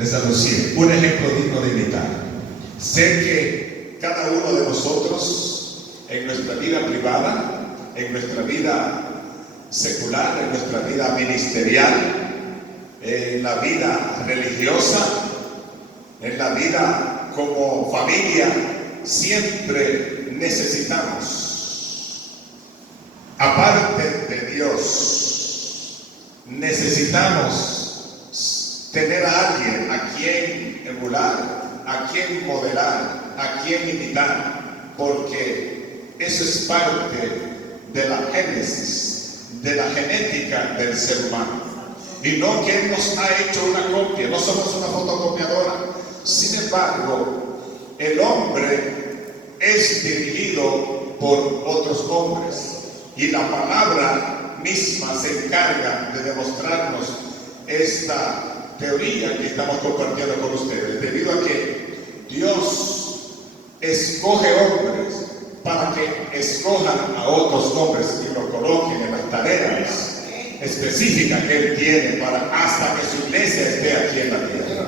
les anuncio un ejemplo digno de imitar. Sé que cada uno de nosotros, en nuestra vida privada, en nuestra vida secular, en nuestra vida ministerial, en la vida religiosa, en la vida como familia, siempre necesitamos, aparte de Dios, necesitamos tener a alguien a quien emular, a quien modelar, a quien imitar, porque eso es parte de la génesis, de la genética del ser humano. Y no que Él nos ha hecho una copia, no somos una fotocopiadora. Sin embargo, el hombre es dirigido por otros hombres y la palabra misma se encarga de demostrarnos esta teoría que estamos compartiendo con ustedes, debido a que Dios escoge hombres para que escojan a otros hombres y los coloquen en las tareas específicas que Él tiene hasta que su iglesia esté aquí en la tierra.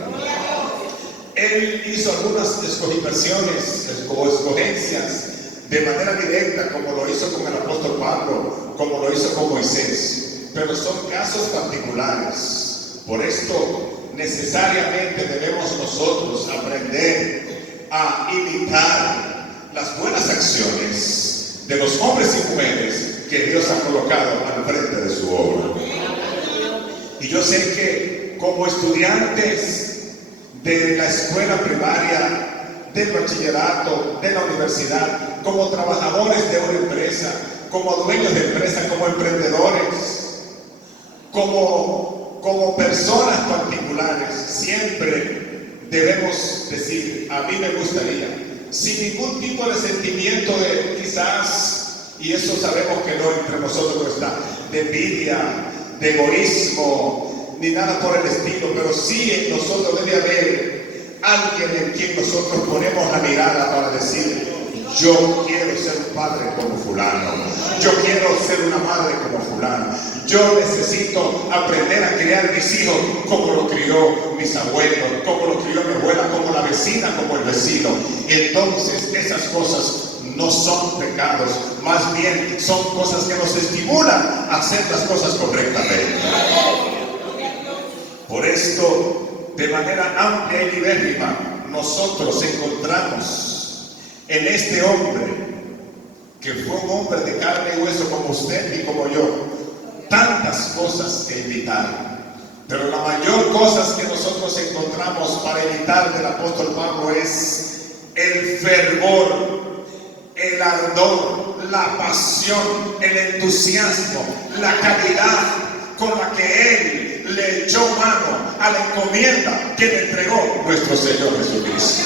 Él hizo algunas escogitaciones o escogencias de manera directa, como lo hizo con el apóstol Pablo, como lo hizo con Moisés, pero son casos particulares. Por esto necesariamente debemos nosotros aprender a imitar las buenas acciones de los hombres y mujeres que Dios ha colocado al frente de su obra. Y yo sé que como estudiantes de la escuela primaria, del bachillerato, de la universidad, como trabajadores de una empresa, como dueños de empresa, como emprendedores, como personas particulares, siempre debemos decir, a mí me gustaría, sin ningún tipo de sentimiento de quizás, y eso sabemos que no entre nosotros está, de envidia, de egoísmo, ni nada por el estilo, pero sí en nosotros debe haber alguien en quien nosotros ponemos la mirada para decir, yo quiero ser un padre como fulano, yo quiero ser una madre como fulano, yo necesito aprender a criar mis hijos como lo crió mis abuelos, como lo crió mi abuela, como la vecina, como el vecino. Entonces esas cosas no son pecados, más bien son cosas que nos estimulan a hacer las cosas correctamente. Por esto, de manera amplia y libérrima, nosotros encontramos en este hombre, que fue un hombre de carne y hueso como usted y como yo, tantas cosas que imitar. Pero la mayor cosa que nosotros encontramos para imitar del apóstol Pablo es el fervor, el ardor, la pasión, el entusiasmo, la calidad con la que él le echó mano a la encomienda que le entregó nuestro Señor Jesucristo.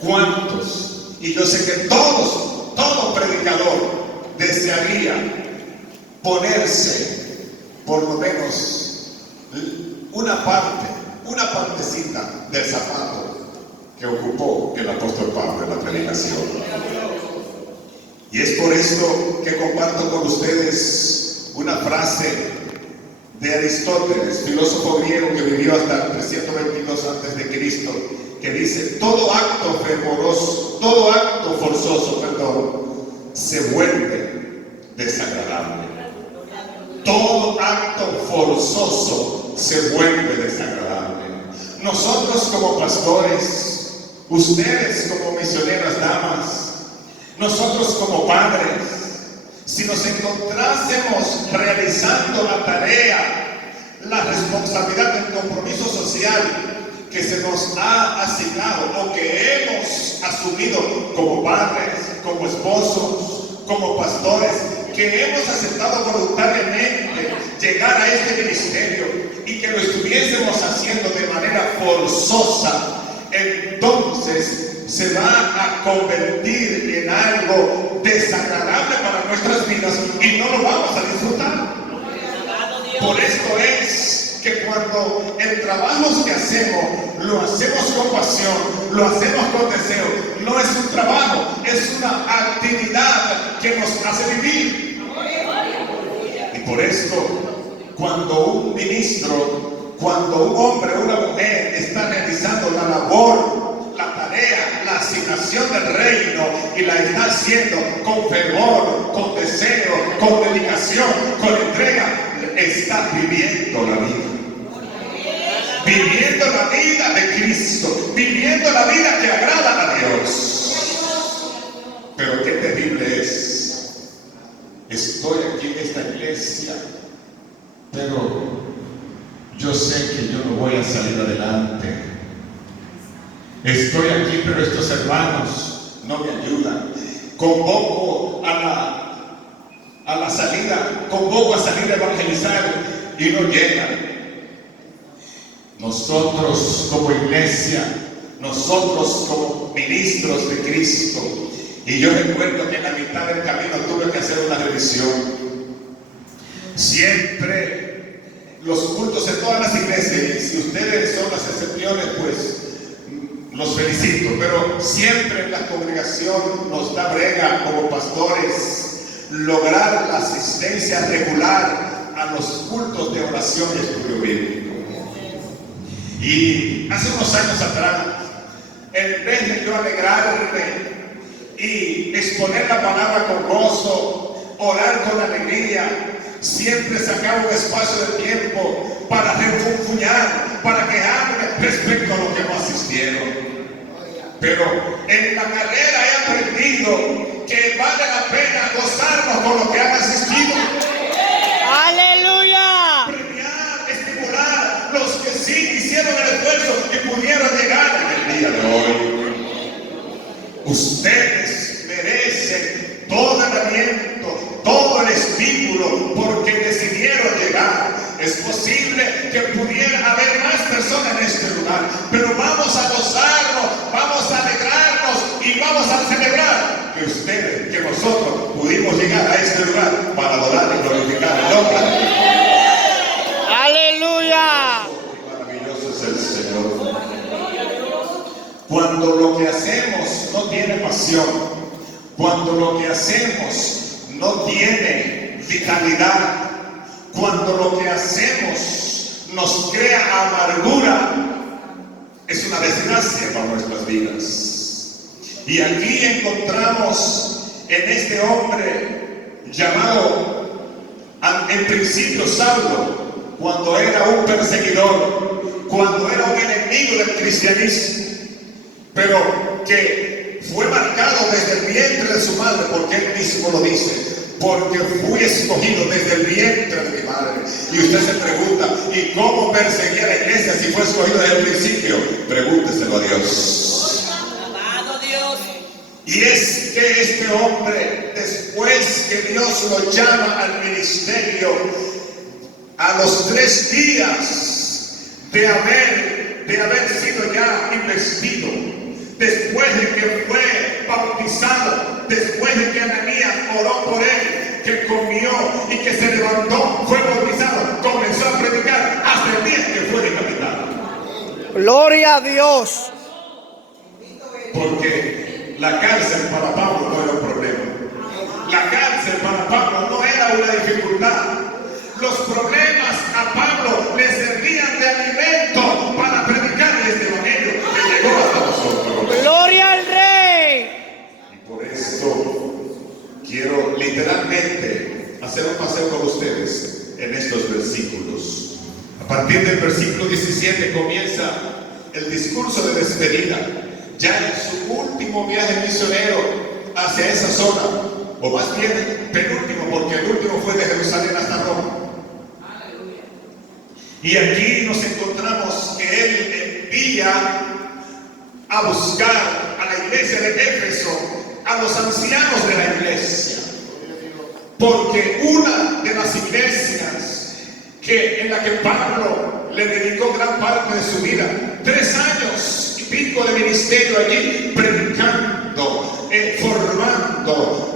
¿Cuántos? Y yo sé que todo predicador desearía ponerse por lo menos una partecita del zapato que ocupó el apóstol Pablo en la predicación. Y es por esto que comparto con ustedes una frase de Aristóteles, filósofo griego que vivió hasta el 322 a.C., que dice, todo acto forzoso, se vuelve desagradable. Todo acto forzoso se vuelve desagradable. Nosotros como pastores, ustedes como misioneras damas, nosotros como padres, si nos encontrásemos realizando la tarea, la responsabilidad del compromiso social que se nos ha asignado o que hemos asumido como padres, como esposos, como pastores, que hemos aceptado voluntariamente llegar a este ministerio y que lo estuviésemos haciendo de manera forzosa, entonces se va a convertir en algo desagradable para nuestras vidas y no lo vamos a disfrutar. Por esto es que cuando el trabajo que hacemos, lo hacemos con pasión, lo hacemos con deseo, no es un trabajo, es una actividad que nos hace vivir. Y por esto, cuando un ministro, cuando un hombre o una mujer al reino y la está haciendo con fervor, con deseo, con dedicación, con entrega, está viviendo la vida. Viviendo la vida de Cristo, viviendo la vida que agrada a Dios. Pero qué terrible es. Estoy aquí en esta iglesia, pero yo sé que yo no voy a salir adelante. Estoy aquí, pero estos hermanos no me ayudan. Convoco a la salida, convoco a salir a evangelizar y no llegan. Nosotros como iglesia, nosotros como ministros de Cristo, y yo recuerdo que en la mitad del camino tuve que hacer una revisión. Siempre los cultos en todas las iglesias, y si ustedes son las excepciones, pues los felicito, pero siempre en la congregación nos da brega como pastores lograr la asistencia regular a los cultos de oración y estudio bíblico. Y hace unos años atrás, en vez de yo alegrarme y exponer la palabra con gozo, orar con alegría, siempre sacaba un espacio de tiempo para refunfuñar, para quejarme respecto a los que no asistieron. Pero en la carrera he aprendido que vale la pena gozarnos con los que han asistido. ¡Aleluya! Premiar, estimular los que sí hicieron el esfuerzo y pudieron llegar en el día de hoy. Ustedes merecen todo el aliento, todo el estímulo, porque decidieron llegar. Es posible que pudiera haber más personas en este lugar, pero vamos a gozarnos, vamos a alegrarnos y vamos a celebrar que ustedes, que nosotros pudimos llegar a este lugar para adorar y glorificar el nombre de Dios. ¡Aleluya! Maravilloso es el Señor. Cuando lo que hacemos no tiene pasión, cuando lo que hacemos no tiene vitalidad, cuando lo que hacemos nos crea amargura, es una desgracia para nuestras vidas. Y aquí encontramos en este hombre llamado en principio Saulo, cuando era un perseguidor, cuando era un enemigo del cristianismo, pero que fue marcado desde el vientre de su madre, porque él mismo lo dice: porque fui escogido desde el vientre de mi madre. Y usted se pregunta: ¿y cómo perseguía la iglesia si fue escogido desde el principio? Pregúnteselo a Dios. ¡Amado Dios! Y es que este hombre, después que Dios lo llama al ministerio, a los 3 días de haber sido ya investido, después de que fue bautizado, después de que Ananías oró por él, que comió y que se levantó, fue bautizado, comenzó a predicar hasta el día que fue decapitado. ¡Gloria a Dios! Porque la cárcel para Pablo no era un problema. La cárcel para Pablo no era una dificultad. Los problemas a Pablo le servían de alimento para predicar este evangelio que llegó hasta nosotros. ¡Gloria al Rey! Y por esto quiero literalmente hacer un paseo con ustedes en estos versículos. A partir del versículo 17 comienza el discurso de despedida, ya en su último viaje misionero hacia esa zona, o más bien penúltimo, porque el último fue de Jerusalén hasta Roma. Y aquí nos encontramos que él envía a buscar a la iglesia de Éfeso, a los ancianos de la iglesia, porque una de las iglesias en la que Pablo le dedicó gran parte de su vida, 3 años y pico de ministerio allí, predicando, formando,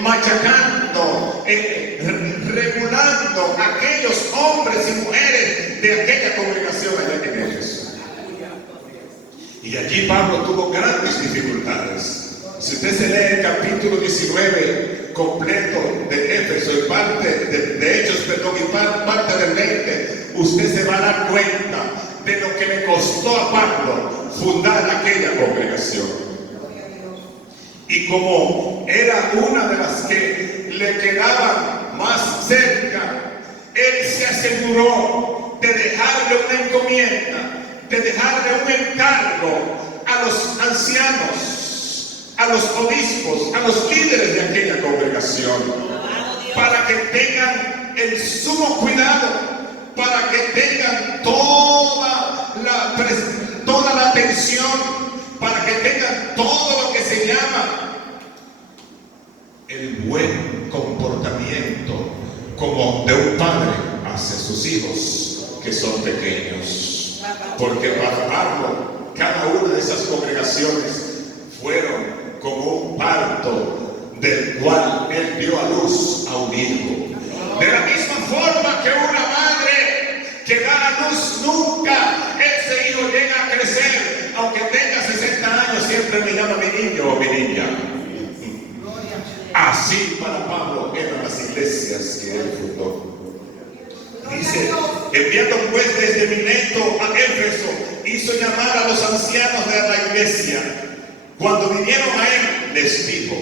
machacando, regulando a aquellos hombres y mujeres de aquella congregación allá en Éfeso. Y allí Pablo tuvo grandes dificultades. Si usted se lee el capítulo 19 completo de Éfeso y parte de Hechos, y parte del 20, usted se va a dar cuenta de lo que le costó a Pablo fundar aquella congregación. Y como era una de las que le quedaban más cerca, él se aseguró de dejarle una encomienda, de dejarle un encargo a los ancianos, a los obispos, a los líderes de aquella congregación, para que tengan el sumo cuidado, para que tengan toda la atención, para que tengan todo lo que se llama el buen comportamiento como de un padre hacia sus hijos que son pequeños. Porque para Pablo, cada una de esas congregaciones fueron como un parto del cual él dio a luz a un hijo. De la misma forma que una madre que da a luz, nunca ese hijo llega a crecer, aunque tenga 60 años, siempre me llama mi niño o mi niña. Así para Pablo eran las iglesias que él fundó. Dice, enviando pues desde Mileto a Éfeso, hizo llamar a los ancianos de la iglesia. Cuando vinieron a él, les dijo,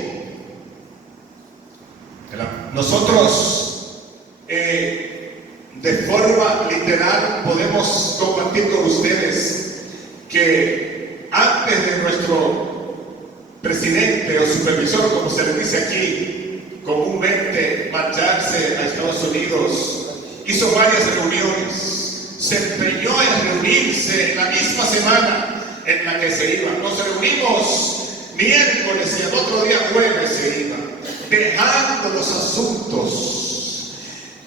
nosotros de forma literal podemos compartir con ustedes que antes de nuestro presidente o supervisor, como se le dice aquí, comúnmente marcharse a Estados Unidos, hizo varias reuniones, se empeñó en reunirse en la misma semana en la que se iba. Nos reunimos miércoles y al otro día jueves se iba, dejando los asuntos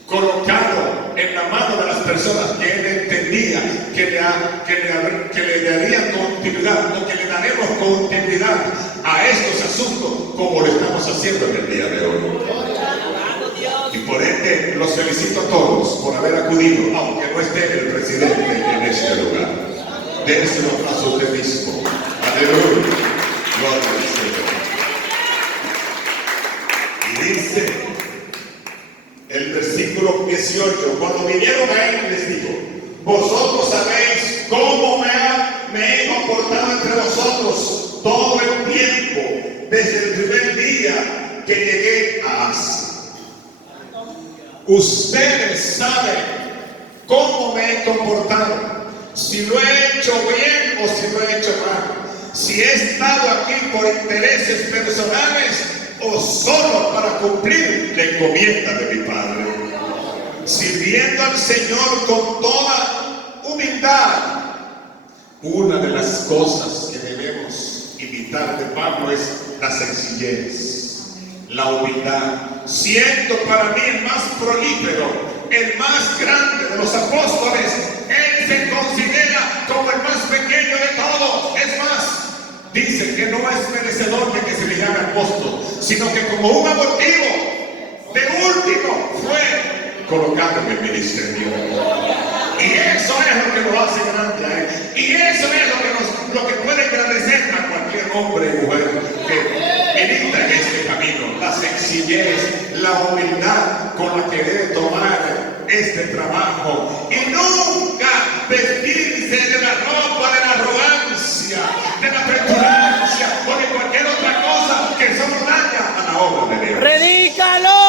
colocados en la mano de las personas que él entendía que le darían continuidad, o que le daremos continuidad a estos asuntos como lo estamos haciendo en el día de hoy. Y por ende los felicito a todos por haber acudido, aunque no esté el presidente en este lugar. Dense un aplauso a usted mismo. Aleluya. Gloria al Señor. Y dice el versículo 18, cuando vinieron a él les dijo, vosotros sabéis cómo me he comportado entre vosotros todo el tiempo, desde el primer día que llegué a Asia. Ustedes saben cómo me he comportado, si lo he hecho bien o si lo he hecho mal, si he estado aquí por intereses personales o solo para cumplir la encomienda de mi Padre, sirviendo al Señor con toda humildad. Una de las cosas que debemos imitar de Pablo es la sencillez, la humildad, siendo para mí el más prolífero, el más grande de los apóstoles. Él se considera como el más pequeño de todos. Es más, dice que no es merecedor de que se le llame apóstol, sino que como un abortivo de último fue colocado en el ministerio. Y eso es lo que lo hace grande a él. Y eso es lo que puede engrandecer a cualquier hombre y mujer que milita en este camino. La sencillez, la humildad con la que debe tomar este trabajo. Y nunca vestirse de la ropa de la arrogancia, de la petulancia o de cualquier otra cosa que solo daña a la obra de Dios. ¡Predícalo!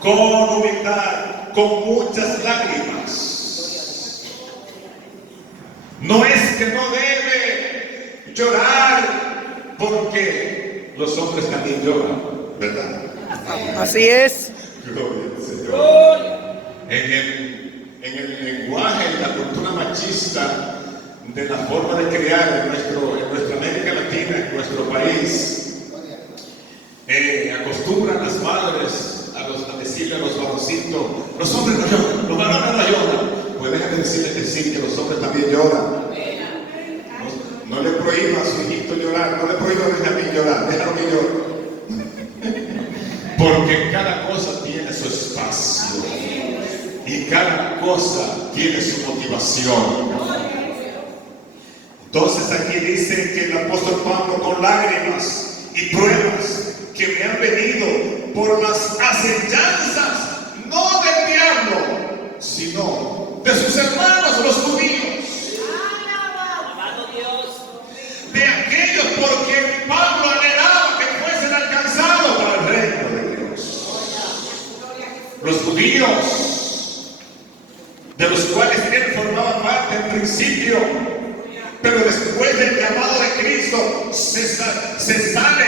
Con humildad, con muchas lágrimas. No es que no debe llorar, porque los hombres también lloran, ¿verdad? Así es. Gloria al Señor. En el lenguaje y la cultura machista de la forma de criar en nuestra América Latina, en nuestro país, acostumbran las madres a decirle a los varoncitos, los hombres no lloran, los varones no lloran. Pues déjame decirles que sí, que los hombres también lloran. No le prohíba a su hijito llorar, no le prohíba a Benjamín llorar, déjalo que llore. Porque cada cosa tiene su espacio y cada cosa tiene su motivación. Entonces aquí dice que el apóstol Pablo, con lágrimas y pruebas que me han venido por las acechanzas, no del diablo, sino de sus hermanos los judíos, de aquellos por principio, pero después del llamado de Cristo se sale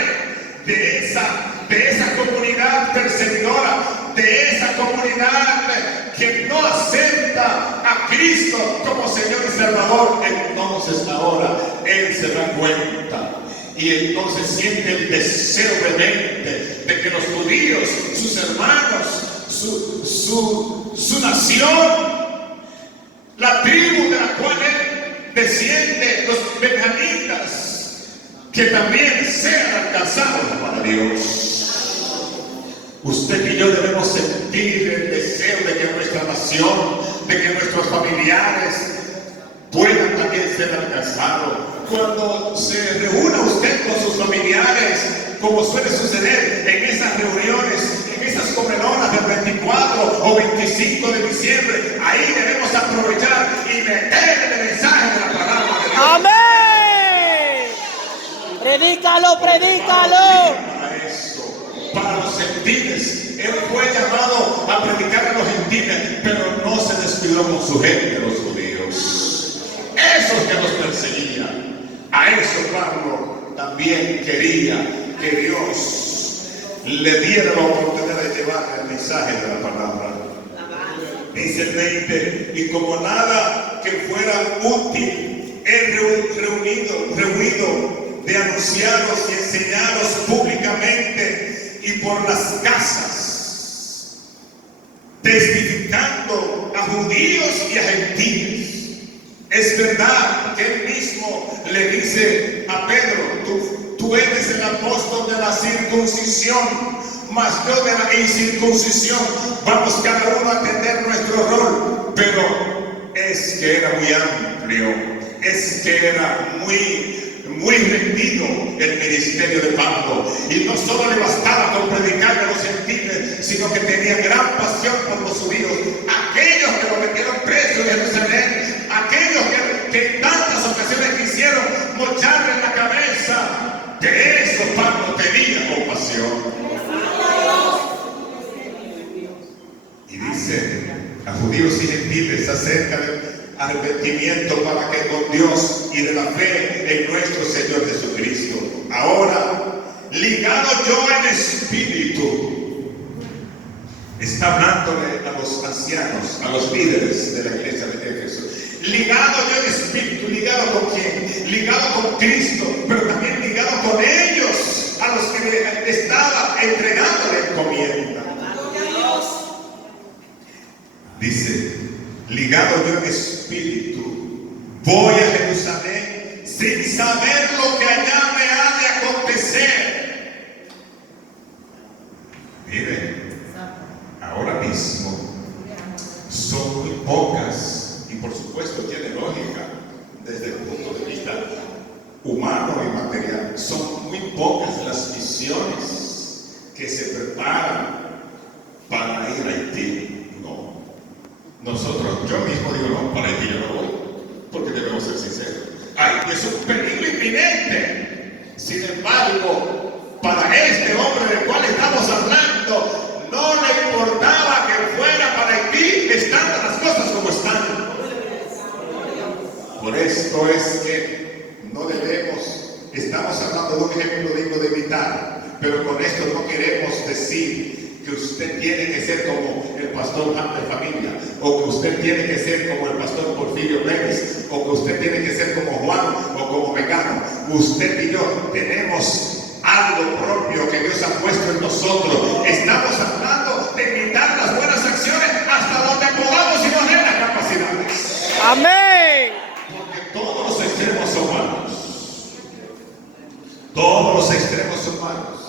de esa comunidad perseguidora, de esa comunidad que no acepta a Cristo como Señor y Salvador. Entonces ahora Él se da cuenta y entonces siente el deseo vehemente de que los judíos, sus hermanos, su nación, la tribu de la cual Él desciende, los benjamitas, que también sean alcanzados para Dios. Usted y yo debemos sentir el deseo de que nuestra nación, de que nuestros familiares puedan también ser alcanzados. Cuando se reúna usted con sus familiares, como suele suceder en esas reuniones, en esas comedoras del 24 o 25 de diciembre, ahí debemos aprovechar y meter el mensaje de la palabra de Dios. ¡Amén! ¡Predícalo, predícalo! Para los gentiles, Él fue llamado a predicar a los gentiles, pero no se descuidó con su gente, los judíos, esos que los perseguían. A eso Pablo también quería que Dios le diera la oportunidad de llevar el mensaje de la palabra. Dice el 20, y como nada que fuera útil, he reunido de anunciaros y enseñaros públicamente y por las casas, testificando a judíos y a gentiles. Es verdad que Él mismo le dice a Pedro, tú eres el apóstol de la circuncisión, mas yo de la incircuncisión. Vamos cada uno a atender nuestro rol, pero es que era muy amplio, es que era muy rendido el ministerio de Pablo, y no solo le bastaba con predicar a los gentiles, sino que tenía gran pasión por los judíos, aquellos que lo metieron preso en Jerusalén, aquellos que en tantas ocasiones quisieron mocharle en la cabeza. De eso Pablo tenía compasión. Y dice a judíos y gentiles acerca del arrepentimiento para que con Dios y de la fe en nuestro Señor Jesucristo. Ahora, ligado yo en espíritu, está hablándole a los ancianos, a los líderes de la iglesia de Éfeso. Ligado yo en espíritu, ligado con quién? Ligado con Cristo, pero también ligado con ellos, a los que estaba entregando la encomienda. Dice, ligado yo en espíritu, voy a Jerusalén sin saber lo que allá me ha de acontecer. Miren, ahora mismo son muy pocas, y por supuesto tiene lógica desde el punto de vista humano y material, son muy pocas las misiones que se preparan para ir a Haití. No. Nosotros, yo mismo digo, no, para Haití yo no voy, porque debemos ser sinceros. Haití es un peligro inminente. Sin embargo, para este hombre del cual estamos hablando, no le importaba que fuera para Haití, estando las cosas como están. Por esto es que no debemos, estamos hablando de un ejemplo digno de imitar, pero con esto no queremos decir que usted tiene que ser como el pastor de familia, o que usted tiene que ser como el pastor Porfirio Pérez, o que usted tiene que ser como Juan o como Mecano. Usted y yo tenemos algo propio que Dios ha puesto en nosotros. Estamos hablando de imitar las buenas acciones hasta donde podamos y nos den las capacidades. Amén. Porque todos los extremos son malos. Todos los extremos son malos.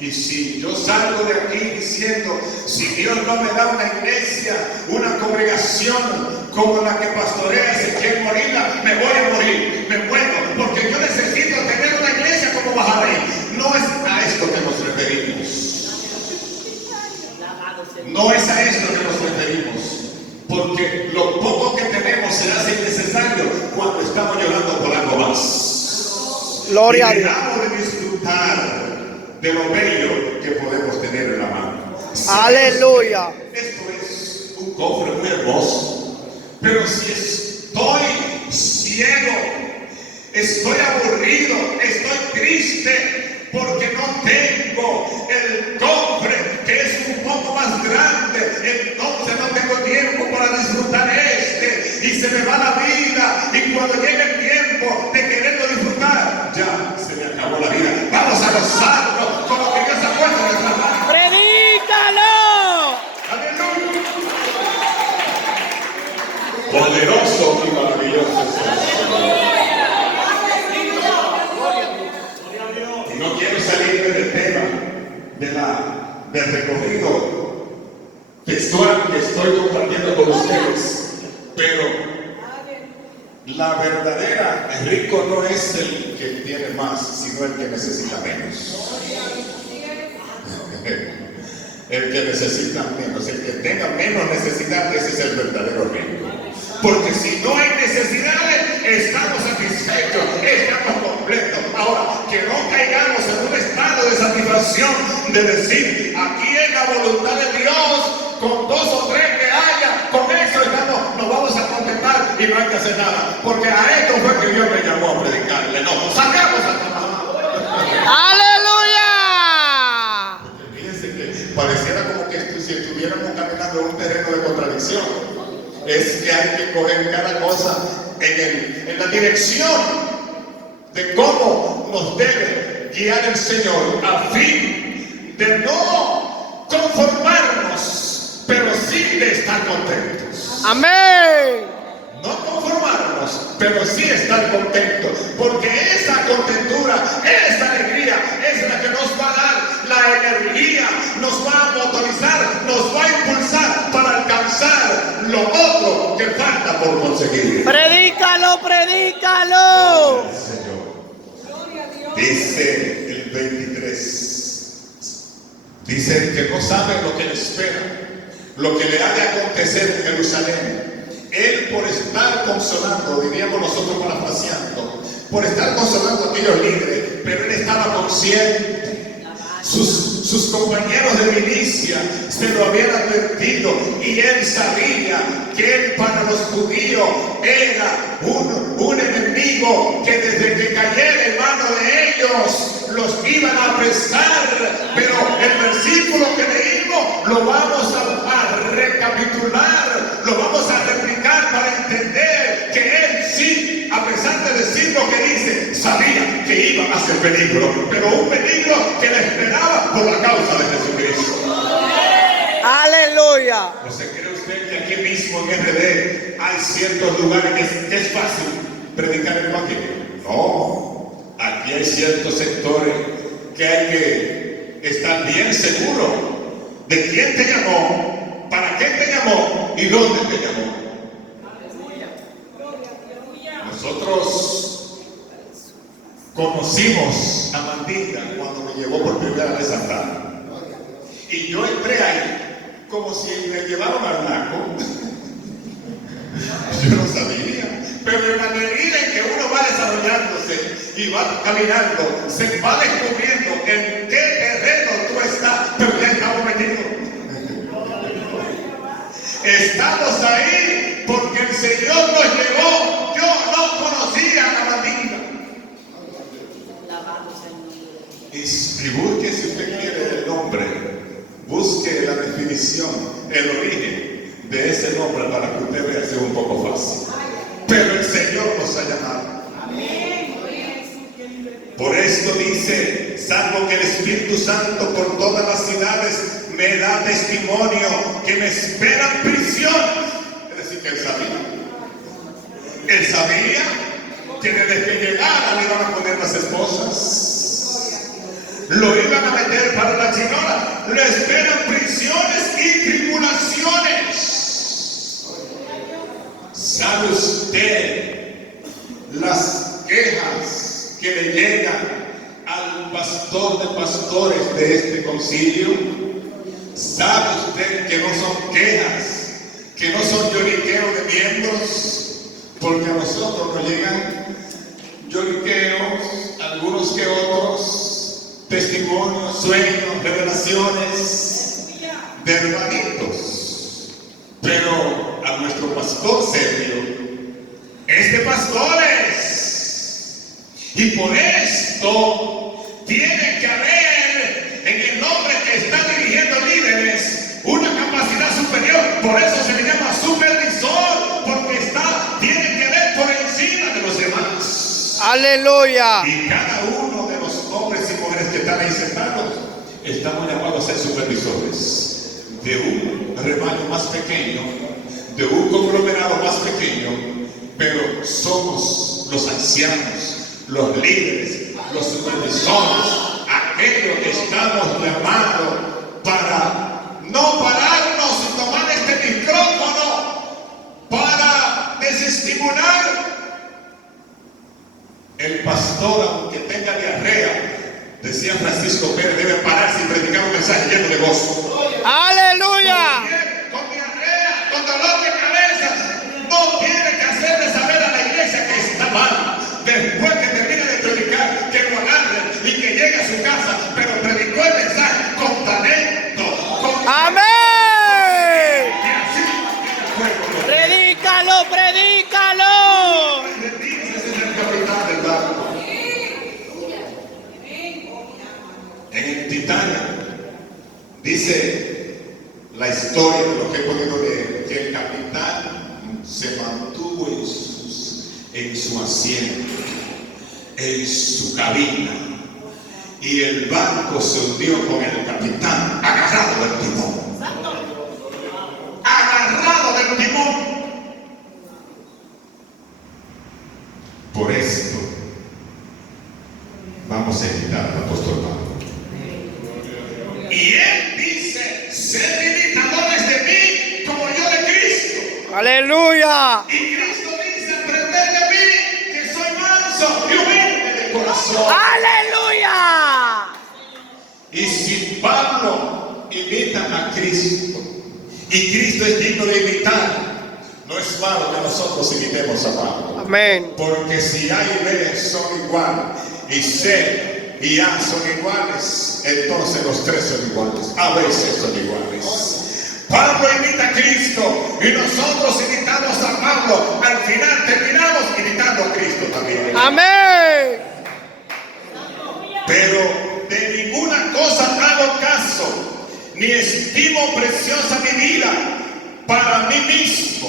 Y si yo salgo de aquí diciendo, si Dios no me da una iglesia, una congregación como la que pastorea Ezequiel Molina, me voy a morir, me muero, porque yo necesito tener una iglesia como Bajareí. No es a esto que nos referimos. No es a esto que nos referimos. Porque lo poco que tenemos se hace innecesario cuando estamos llorando por algo más. Gloria a Dios. Dejamos de disfrutar de lo bello que podemos tener en la mano. Aleluya. Esto es un cofre muy hermoso, pero si estoy ciego, estoy aburrido, estoy triste, porque no tengo el cofre que es un poco más grande, entonces no tengo tiempo para disfrutar y se me va la vida, y cuando llegue el tiempo de quererlo disfrutar, ya se me acabó la vida. Vamos a gozarnos con lo que Dios ha puesto en nuestras manos. ¡Predícalo! ¡Aleluya! Poderoso y maravilloso es Dios. Y no quiero salirme del tema del recorrido textual que estoy compartiendo con ustedes. Pero la verdadera rico no es el que tiene más, sino el que necesita menos. El que necesita menos, el que tenga menos necesidad, ese es el verdadero rico. Porque si no hay necesidades, estamos satisfechos, estamos completos. Ahora, que no caigamos en un estado de satisfacción, de decir, aquí es la voluntad de Dios, con 2 o 3 que haya, con eso nos vamos a contentar y no hay que hacer nada. Porque a esto fue que Dios me llamó a predicarle. No, sacamos a trabajar. ¡Aleluya! Fíjense que pareciera como que si estuviéramos caminando en un terreno de contradicción. Es que hay que coger cada cosa en la dirección de cómo nos debe guiar el Señor, a fin de no conformarnos, pero sí de estar contentos. ¡Amén! No conformarnos, pero sí estar contentos, porque esa contentura, esa alegría es la que nos va a dar la energía, nos va a motorizar, nos va a impulsar para alcanzar lo otro que falta por conseguir. ¡Predícalo, predícalo! Señor. Dice el 23, dice que no sabe lo que le espera, lo que le ha de acontecer en Jerusalén. Él, por estar consolando, diríamos nosotros parafraseando, por estar consolando a aquellos líderes, pero él estaba consciente. Sus compañeros de milicia se lo habían advertido y él sabía que él para los judíos era un enemigo que desde que cayera en manos de ellos los iban a apresar. Pero el versículo que leímos lo vamos a recapitular, lo vamos a replicar para entender que él sí, a pesar de decir lo que dice, sabía que iba a ser peligro, pero un peligro que le esperaba por la causa de Jesucristo. ¡Aleluya! ¿No se cree usted que aquí mismo en RD hay ciertos lugares que es fácil predicar el evangelio? No, aquí hay ciertos sectores que hay que estar bien seguro de quién te llamó, para qué te llamó y dónde te llamó. Nosotros conocimos a Mandinga cuando me llevó por primera vez a Santana. Y yo entré ahí como si me llevaron al naco. Yo no sabía. Pero en la medida en que uno va desarrollándose y va caminando, se va descubriendo en qué terreno tú estás, pero ya estamos metidos. Estamos ahí porque el Señor nos llevó. Yo no conocía a Mandinga. Y busque, si usted quiere, el nombre, busque la definición, el origen de ese nombre para que usted vea si es un poco fácil. Pero el Señor nos ha llamado. Por esto dice, salvo que el Espíritu Santo por todas las ciudades me da testimonio que me esperan prisión. Es decir, que él sabía. Él sabía que desde que llegara le iban a poner las esposas. Lo iban a meter para la chinora. Le esperan prisiones y tribulaciones. ¿Sabe usted las quejas que le llegan al pastor de pastores de este concilio? ¿Sabe usted que no son quejas, que no son lloriqueos de miembros? Porque a nosotros nos llegan lloriqueos, algunos que otros, testimonios, sueños, revelaciones de hermanitos. Pero a nuestro pastor Sergio, este pastor Y por esto tiene que haber en el hombre que está dirigiendo líderes una capacidad superior. Por eso se le llama supervisor, porque tiene que ver por encima de los demás. Aleluya. Y cada uno de los hombres y mujeres que están ahí sentados estamos llamados a ser supervisores de un rebaño más pequeño, de un conglomerado más pequeño, pero somos los ancianos, los líderes, los supervisores, aquellos que estamos llamados para no pararnos y tomar este micrófono para desestimular. El pastor, aunque tenga diarrea, decía Francisco Pérez, debe pararse y predicar un mensaje lleno de gozo. Aleluya. Con diarrea, con dolor de cabeza, no tiene que hacerle saber a la iglesia que está mal. Después que termine de predicar, que lo agarren y que llegue a su casa, pero predicó el mensaje con talento, con Amén. y así mantiene el fuego. Predícalo, predícalo. Ese es el capitán del barco. En el Titanic dice la historia de lo que he podido leer, que el capitán se mantuvo en su asiento, en su cabina, y el barco se hundió con el capitán agarrado del timón. Agarrado del timón. Por esto vamos a invitar al apóstol Pablo. Y él dice, sed imitadores de mí como yo de Cristo. Aleluya. Y Cristo dice, aprended de mí, que soy manso y humilde de corazón. Aleluya. Y si Pablo imita a Cristo, y Cristo es digno de imitar, no es malo que nosotros imitemos a Pablo. Amén. Porque si A y B son iguales, y C y A son iguales, entonces los tres son iguales. A veces son iguales. Pablo imita a Cristo y nosotros imitamos a Pablo. Al final terminamos imitando a Cristo también. Amén. Pero de ninguna cosa hago caso, ni estimo preciosa mi vida para mí mismo.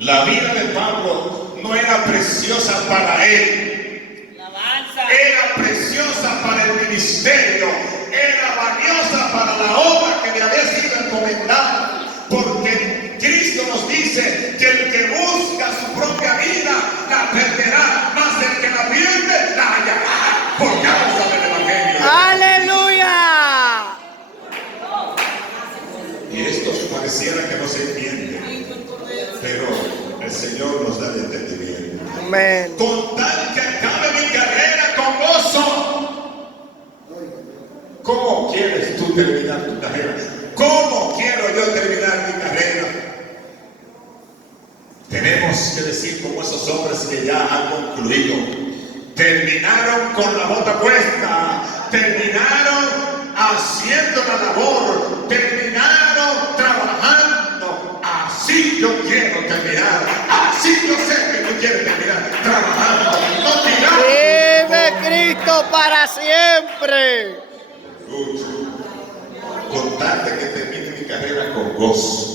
La vida de Pablo no era preciosa para él, era preciosa para el ministerio, era valiosa para la obra que le había sido encomendada, porque Cristo nos dice que el que busca su propia vida la perderá, mas el que la pierde la hallará por causa del evangelio. Aleluya. Y esto pareciera que no se entiende, pero el Señor nos da el entendimiento. Amén. Con tal que acabe mi carrera con gozo. ¿Cómo quieres tú terminar tu carrera? ¿Cómo quiero yo terminar mi carrera? Tenemos que decir como esos hombres que ya han concluido. Terminaron con la bota puesta, terminaron haciendo la labor, terminaron trabajando. Así yo quiero terminar, así yo sé que tú quieres terminar, trabajando, no tirando. Vive Cristo para siempre. Con tal de que termine mi carrera con gozo.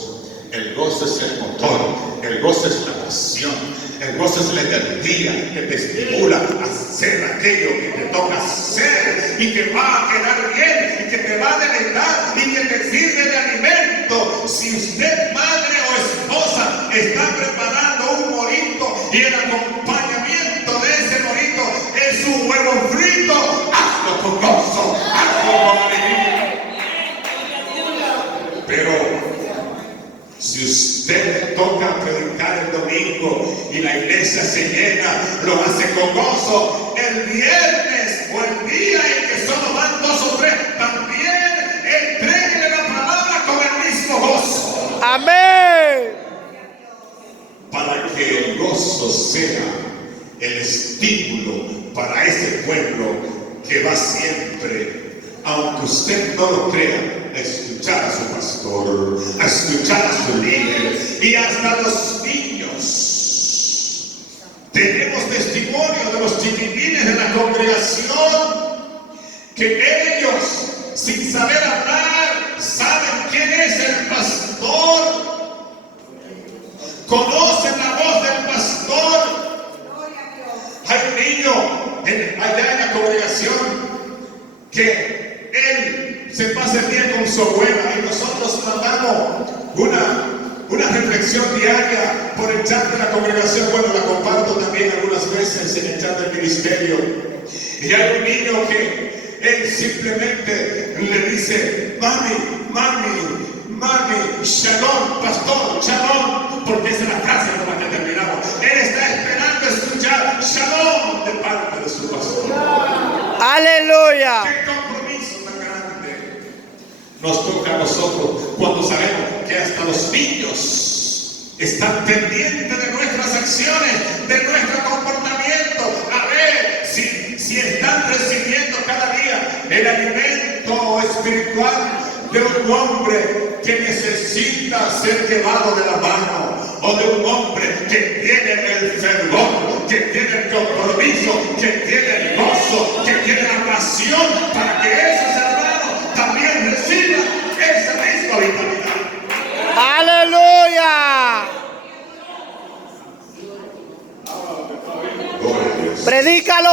El gozo es el motor, el gozo es la pasión, el gozo es la energía que te estimula a hacer aquello que te toca hacer y que va a quedar bien y que te va a deleitar y que te sirve de alimento. Si usted, madre o esposa, está preparando un morito y el acompañamiento de ese morito es un huevo frito, hazlo con gozo, hazlo con alegría. Pero si usted le toca predicar el domingo y la iglesia se llena, lo hace con gozo. El viernes o el día en que solo van 2 o 3, también entréguele la palabra con el mismo gozo. Amén. Para que el gozo sea el estímulo para ese pueblo que va siempre, aunque usted no lo crea, a escuchar a su pastor, a escuchar a su líder y hasta los niños. Tenemos testimonio de los los chiquitines de la congregación, que ellos, sin saber hablar, saben quién es el pastor, conocen la voz del pastor. Hay un niño allá en la congregación que él se pasa el día con su abuela y nosotros mandamos una reflexión diaria por el chat de la congregación. Bueno, la comparto también algunas veces en el chat del ministerio. Y hay un niño que él simplemente le dice: mami, shalom, pastor, shalom, porque esa es la frase con la que terminamos. Él está esperando escuchar shalom de parte de su pastor. Aleluya. ¡Qué compromiso tan grande nos toca a nosotros cuando sabemos que hasta los niños están pendientes de nuestras acciones, de nuestro comportamiento, a ver si están recibiendo cada día el alimento espiritual de un hombre que necesita ser llevado de la mano, o de un hombre que tiene el fervor, que tiene el compromiso, que tiene el gozo, que tiene la pasión para que esos hermanos también reciban esa misma vitalidad. Aleluya. Gloria a Dios. Predícalo.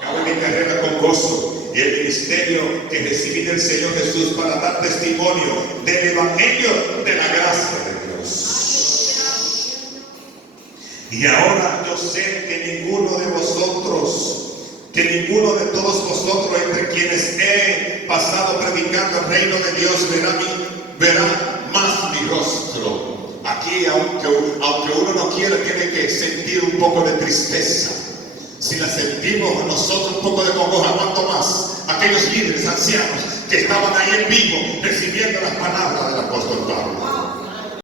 Cabe mi carrera con gozo y el ministerio que recibí del Señor Jesús para dar testimonio del Evangelio de la gracia de Dios. Y ahora yo sé que ninguno de todos vosotros entre quienes he pasado predicando el reino de Dios verá más mi rostro. Aquí, aunque uno no quiera, tiene que sentir un poco de tristeza. Si la sentimos nosotros un poco de congoja, ¿cuánto más aquellos líderes ancianos que estaban ahí en vivo recibiendo las palabras del apóstol Pablo?